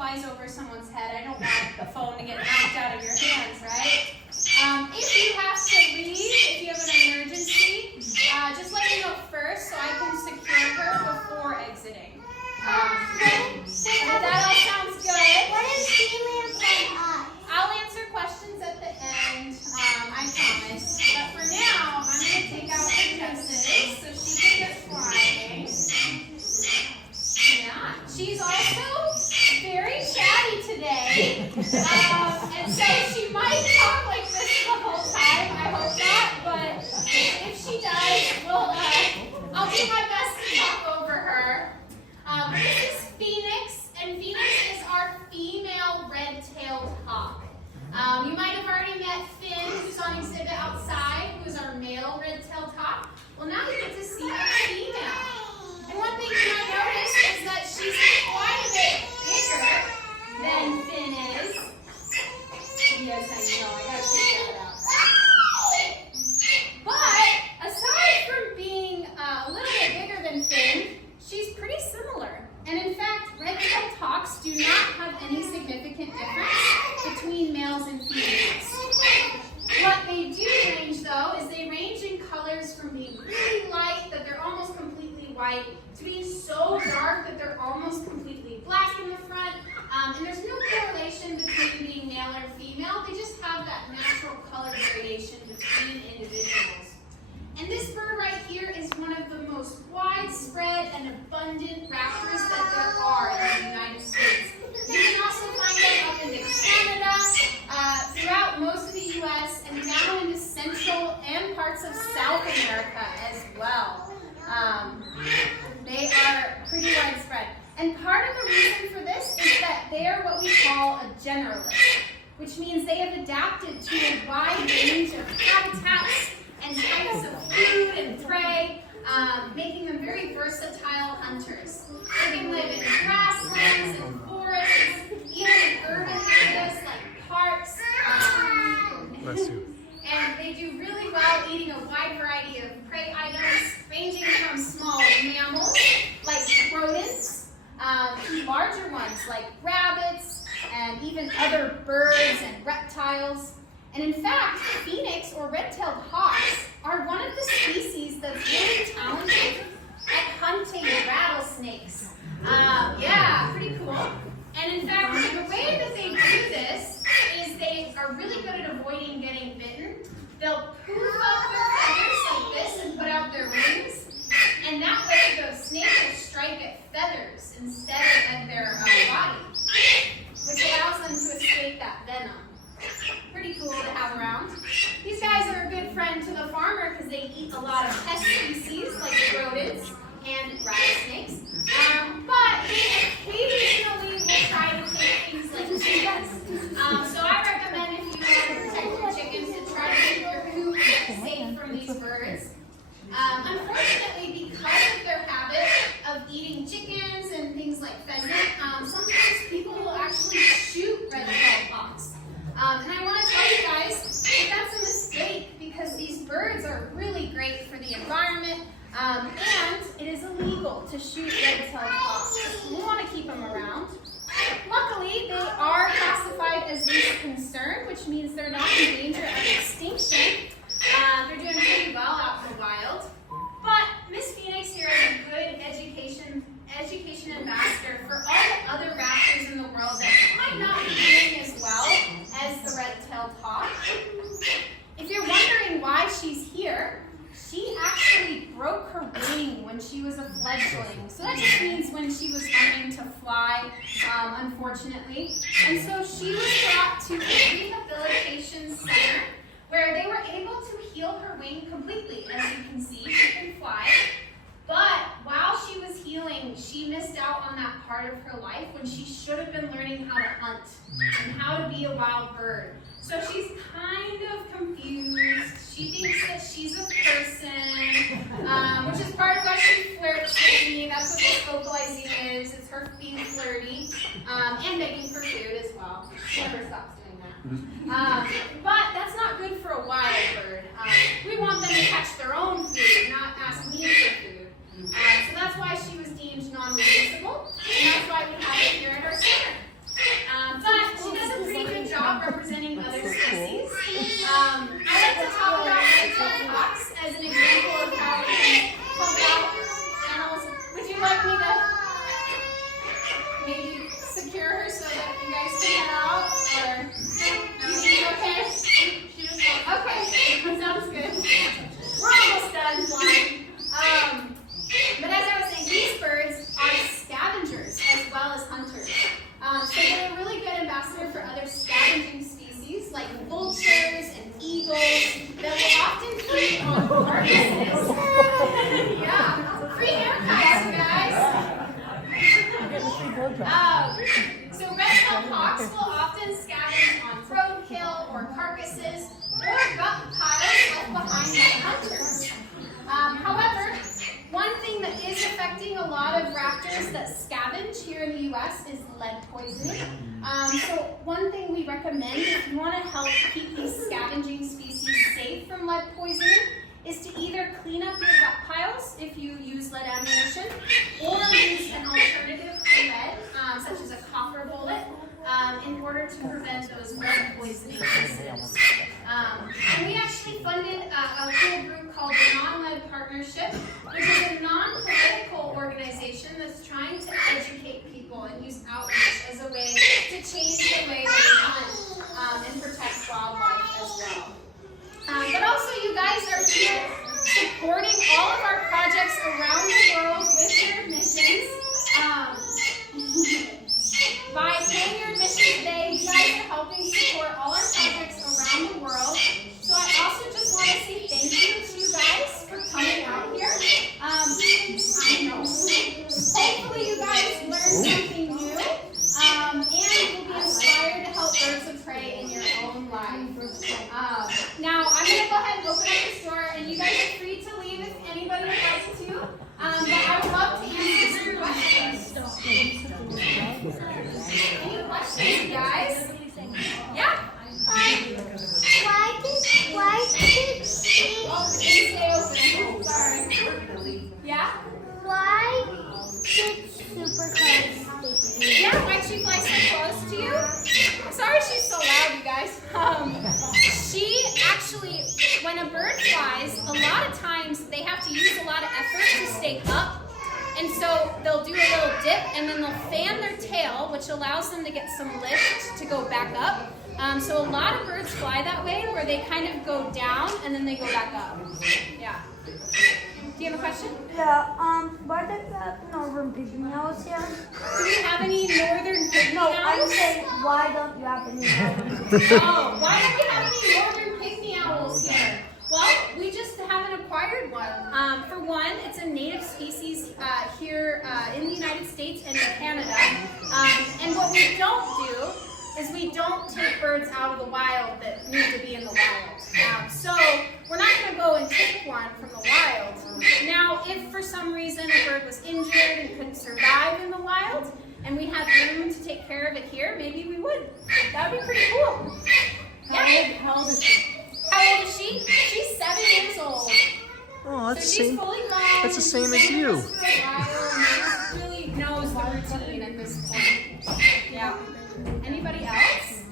flies over someone's head, I don't want the phone to get knocked out of your hands, right? If you have to leave, if you have an emergency, just let me know first so I can secure her before exiting. If that all sounds good. What is female pet? I'll answer questions at the end, I promise. But for now, I'm going to take out her dresses so she can get flying. Yeah, she's also very chatty today. And so she might talk like this the whole time. I hope not. But if she does, I'll do my best to talk over her. This is Phoenix, and Phoenix is our female red-tailed hawk. You might have already met Finn, who's on exhibit outside, who's our male red-tailed hawk. Well, now you get to see our female. And one thing you might notice is that she's quite a bit bigger than Finn is. Yes, I know. I gotta take that out. But aside from being a little bit bigger than Finn, she's pretty similar. And in fact, red-tailed hawks do not have any significant difference between males and females. What they do range, though, is they range in colors from being really light, that they're almost completely white, to being so dark that they're almost completely black in the front. And there's no correlation between being male or female. They just have that natural color variation between individuals. And this bird right here is one of the most widespread and abundant raptors that there are in the United States. You can also find them up into Canada, throughout most of the U.S., and down into Central and parts of South America as well. They are pretty widespread. And part of the reason for this is that they are what we call a generalist, which means they have adapted to a wide range of habitats and types of food and prey, making them very versatile hunters. They can live in grasslands and forests, even in urban areas like parks. Bless you. And they do really well eating a wide variety of prey items, ranging from small mammals like rodents, to larger ones like rabbits, and even other birds and reptiles. And in fact, phoenix or red-tailed hawks are one of the species that's really talented at hunting rattlesnakes. Yeah, pretty cool. And in fact, the way that they do this is they are really good at avoiding getting bitten. They'll poof up their feathers like this and put out their wings. And that way the snake will strike at feathers instead of at their body, which allows them to escape that venom. Pretty cool to have around. These guys are a good friend to the farmer because they eat a lot of pest species like rodents and rattlesnakes. But they occasionally will try to take things like chickens. So I recommend if you want to protect your chickens to try to keep your coop safe from these birds. Unfortunately, because of their habit of eating chickens and things like pheasant, sometimes people will actually shoot red-tailed hawks. And I want to tell you guys that that's a mistake because these birds are really great for the environment, and it is illegal to shoot red-tailed hawks. We want to keep them around. Luckily, they are classified as least concern, which means they're not in danger of extinction. They're doing pretty well out in the wild. But Miss Phoenix here is a good education ambassador for all the other raptors in the world that might not be doing as well as the red-tailed hawk. If you're wondering why she's here, she actually broke her wing when she was a fledgling. So that just means when she was learning to fly, unfortunately. And so she was brought to a rehabilitation center where they were able to heal her wing completely. As you can see, she can fly. But while she was healing, she missed out on that part of her life when she should have been learning how to hunt and how to be a wild bird. So she's kind of confused. She thinks that she's a person, which is part of why she flirts with me. That's what this vocalizing is. It's her being flirty and begging for food as well. She never stops doing that. But that's not good for a wild bird. We want them to catch their own food, not ask me for food. So that's why she was deemed non-releasable, and that's why we have it here at our center. you like me to maybe secure her so that you guys can head out? Or you okay? Okay, sounds good. We're almost done flying. But as I was saying, these birds are scavengers as well as hunters. So they're a really good ambassador for other scavenging species like vultures and eagles that will often feed on carcasses. Yeah, free haircuts, you guys. So red-tailed hawks will often scavenge on roadkill or carcasses or gut piles left behind by hunters. However, one thing that is affecting a lot of raptors that scavenge here in the U.S. is lead poisoning. So one thing we recommend if you want to help keep these scavenging species safe from lead poisoning is to either clean up your gut piles if you use lead ammunition, or use an alternative to lead, such as a copper bullet, in order to prevent those lead poisoning incidents. And we actually funded a cool group called the Non-Lead Partnership, which is a non-political organization that's trying to educate people and use outreach as a way to change the way they hunt and protect wildlife as well. But also you guys are here supporting all of our projects around the world with your admissions. By paying your admission today, you guys are helping support all our projects around the world. So I also just want to say thank you to you guys for coming out here. I know. Hopefully you guys learned something new, and you'll be inspired to help birds of prey in your own life. Now I'm going to go ahead and open up this door, and you guys are free to leave if anybody would like to. But I would love to answer some questions. Any questions, you guys? Yeah? Why did she? Oh, it didn't stay open. Sorry. Yeah? Why did Supercars stick Yeah, why'd she fly so close to you? Sorry she's so loud, you guys. She actually, when a bird flies, a lot of times they have to use a lot of effort to stay up. And so they'll do a little dip, and then they'll fan their tail, which allows them to get some lift to go back up. So a lot of birds fly that way, where they kind of go down and then they go back up. Yeah. Do you have a question? Yeah, why did the northern pygmy owls here? Do we have any northern pygmy No, I'm owls? saying, why don't you have any northern Oh, why don't we have any northern pygmy owls here? Well, we just haven't acquired one. For one, it's a native species here in the United States and in Canada. And what we don't do is we don't take birds out of the wild that need to be in the wild. So we're not going to go and take one from the wild. Now, if for some reason a bird was injured and couldn't survive in the wild, and we had room to take care of it here, maybe we would. That would be pretty cool. Yeah. How old is she? How old is she? She's 7 years old. Oh, that's So the she's same. fully grown. That's the same as She's been you. with us for a while, and she really knows the routine at this point. Yeah. Anybody else?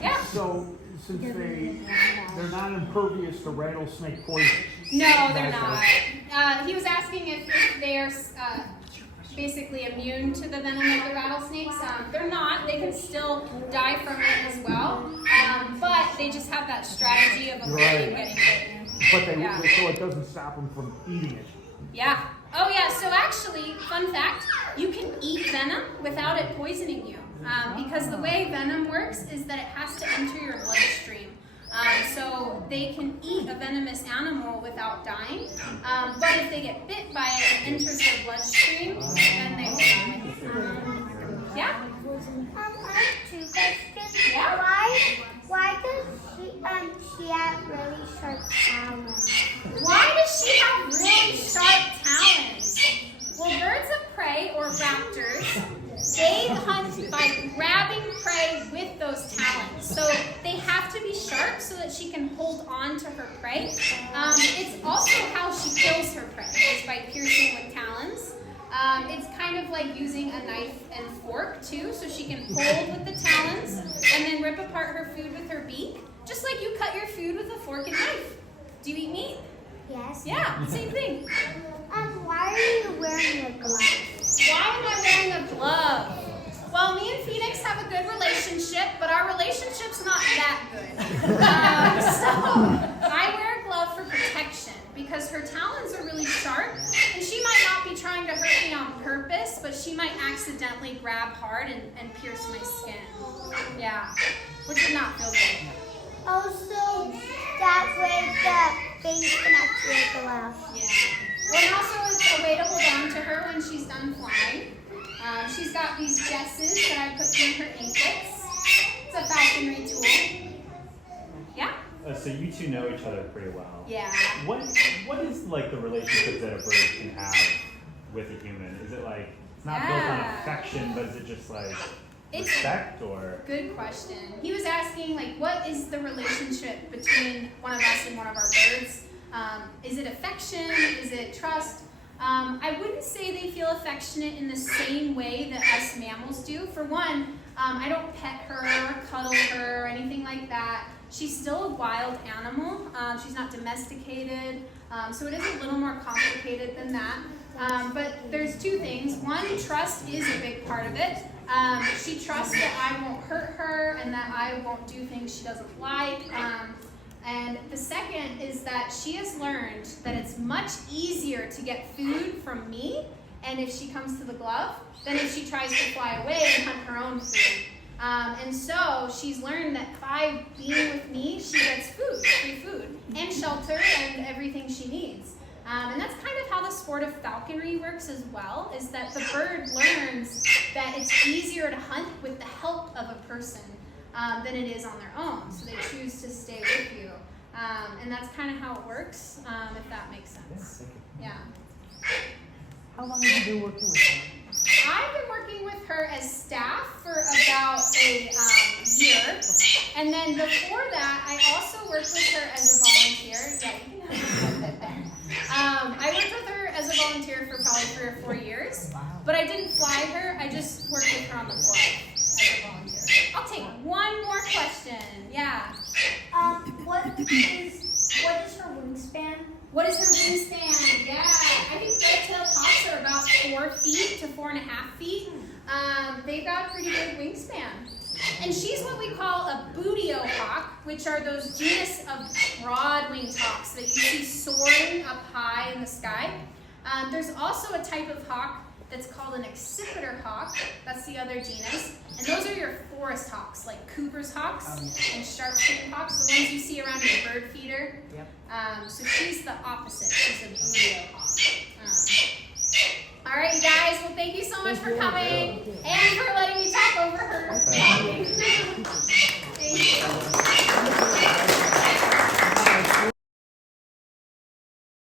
Yeah. So, since they're not impervious to rattlesnake poison. No, they're not. He was asking if they're basically immune to the venom of the rattlesnakes. They're not. They can still die from it as well. But they just have that strategy of avoiding getting bitten. But Yeah. so it doesn't stop them from eating it. Yeah. Oh, yeah. So actually, fun fact, you can eat venom without it poisoning you. Because the way venom works is that it has to enter your bloodstream. So they can eat a venomous animal without dying. But if they get bit by it and enters their bloodstream, then they will die. Yeah? I have 2 questions. Yeah. Why does she have really sharp talons? Why does she have really sharp talons? Well, birds of prey, or raptors, they hunt by grabbing prey with those talons. So they have to be sharp so that she can hold on to her prey. It's also how she kills her prey, is by piercing with talons. It's kind of like using a knife and fork too, so she can hold with the talons and then rip apart her food with her beak, just like you cut your food with a fork and knife. Do you eat meat? Yes. Yeah, same thing. Why are you wearing a glove? Why am I wearing a glove? Well, me and Phoenix have a good relationship, but our relationship's not that good. So I wear a glove for protection because her talons are really sharp, and she might not be trying to hurt me on purpose, but she might accidentally grab hard and pierce my skin. Yeah, which would not feel good. Also, that way the face can actually go out. Yeah. Well, and also it's a way to hold on to her when she's done flying. She's got these jesses that I put through her anklets. It's a falconry tool. Yeah? So you two know each other pretty well. Yeah. What is like the relationship that a bird can have with a human? Is it like it's not built on affection, but is it just like respect or? Good question. He was asking like, what is the relationship between one of us and one of our birds? Is it affection? Is it trust? I wouldn't say they feel affectionate in the same way that us mammals do. For one, I don't pet her, cuddle her, or anything like that. She's still a wild animal. She's not domesticated, so it is a little more complicated than that. But there's two things. One, trust is a big part of it. She trusts that I won't hurt her and that I won't do things she doesn't like. And the second is that she has learned that it's much easier to get food from me, and if she comes to the glove, than if she tries to fly away and hunt her own food. And so she's learned that by being with me, she gets food, free food, and shelter, and everything she needs. And that's kind of how the sport of falconry works as well, is that the bird learns that it's easier to hunt with the help of a person than it is on their own. So they choose to stay with you. And that's kind of how it works, if that makes sense. Yeah. How long have you been working with her? I've been working with her as staff for about a year. And then before that, I also worked with her as a volunteer. Yeah, you can have a bit there. I worked with her as a volunteer for probably 3 or 4 years. But I didn't fly her. I just worked with her on the glove as a volunteer. I'll take one more question. Yeah. What is her wingspan? What is her wingspan? Yeah, I think red-tailed hawks are about 4 feet to 4.5 feet. They've got a pretty big wingspan. And she's what we call a bootio hawk, which are those genus of broad-winged hawks that you see soaring up high in the sky. There's also a type of hawk that's called an accipiter hawk. That's the other genus. And those are your forest hawks, like Cooper's hawks and sharp-shinned hawks, the ones you see around your bird feeder. Yep. So she's the opposite. She's a bootio hawk. All right, you guys. Well, thank you so much for coming and for